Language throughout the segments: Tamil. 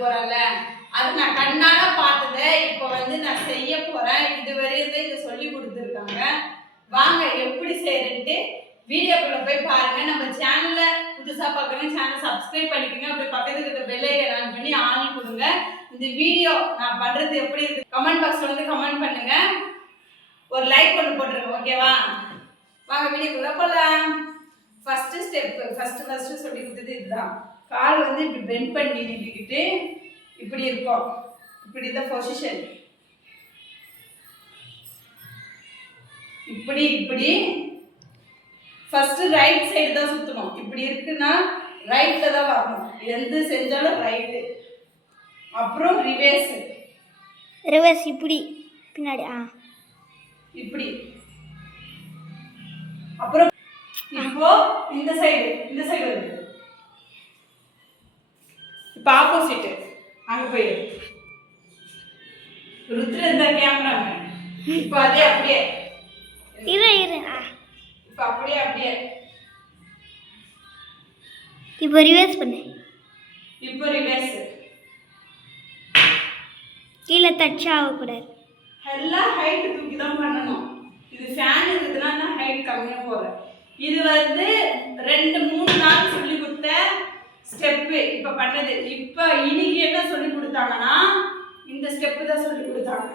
போறேன்ல, அது நான் கண்ணால பார்த்ததை இப்போ வந்து நான் செய்ய போறேன். இதுவரையும் இதை சொல்லி கொடுத்துருக்காங்க. வாங்க எப்படி செய்யறேன்ட்டு வீடியோக்குள்ள போய் பாருங்க. நம்ம சேனல்ல புதுசா பார்க்கணும், சேனல் சப்ஸ்கிரைப் பண்ணிக்கோங்க. அப்படி பக்கத்துல இருக்க பெல் ஐகான் ஆன் பண்ணி ஆன் கொடுங்க. இந்த வீடியோ நான் பண்றது எப்படி இருக்கு கமெண்ட் பாக்ஸ்ல வந்து கமெண்ட் பண்ணுங்க. ஒரு லைக் ஒன்று போட்டுருங்க, ஓகேவா? வாங்க வீடியோக்குள்ள போகலாம். ஃபர்ஸ்ட் ஸ்டெப் ஃபர்ஸ்ட் சொல்லி கொடுத்தது இதுதான். கால் வந்து இப்படி பெண்ட் பண்ணி நின்றுக்கிட்டு இப்படி இருக்கும். இப்படி தான் பொசிஷன். இப்படி இப்படி ஃபர்ஸ்ட் ரைட் சைடு தான் சுற்றணும். இப்படி இருக்குன்னா ரைட்ல தான் வரணும். எந்த செஞ்சாலும் ரைட்டு. அப்புறம் ரிவர்ஸ் இப்படி பின்னாடி இப்படி. அப்புறம் இப்போ இந்த சைடு வருது. இப்போ ஆப்போசிட் அங்க போய் ருத்ர இந்த கேமரா. இப்போ அதே அப்படியே இரு இப்போ அப்படியே இப்போ ரிவர்ஸ் பண்ணு. இப்போ ரிவர்ஸ். கீழே டச் ஆகக்கூடாது. எல்லாம் ஹைட் தூக்கி தான் பண்ணணும். இது ஃபேன் இருக்குதுன்னா நான் ஹைட் கம்மியாக போகிறேன். இது வந்து 2-3 நாள் சொல்லி கொடுத்த ஸ்டெப்பு இப்போ பண்ணது. இப்போ இன்னைக்கு என்ன சொல்லி கொடுத்தாங்கன்னா இந்த ஸ்டெப்பு தான் சொல்லி கொடுத்தாங்க.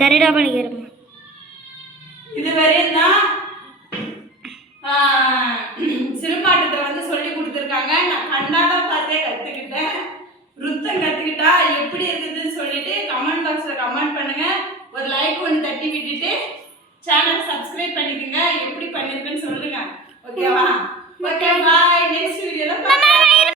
கரெக்டாக பண்ணிக்கிறேன். இதுவரையும் தான் சிலம்பாட்டத்தில் வந்து சொல்லி கொடுத்துருக்காங்க. நான் கண்ணால பார்த்தே கற்றுக்கிட்டேன். ருத்தம் கற்றுக்கிட்டா எப்படி இருக்குதுன்னு சொல்லிட்டு கமெண்ட் பாக்ஸில் கமெண்ட் பண்ணுங்க. ஒரு லைக் ஒன்று தட்டி விட்டுட்டு சேனல் சப்ஸ்கிரைப் பண்ணிக்கோங்க. எப்படி பண்ணிருக்குன்னு சொல்லுங்க, ஓகேவா? ஓகேவா?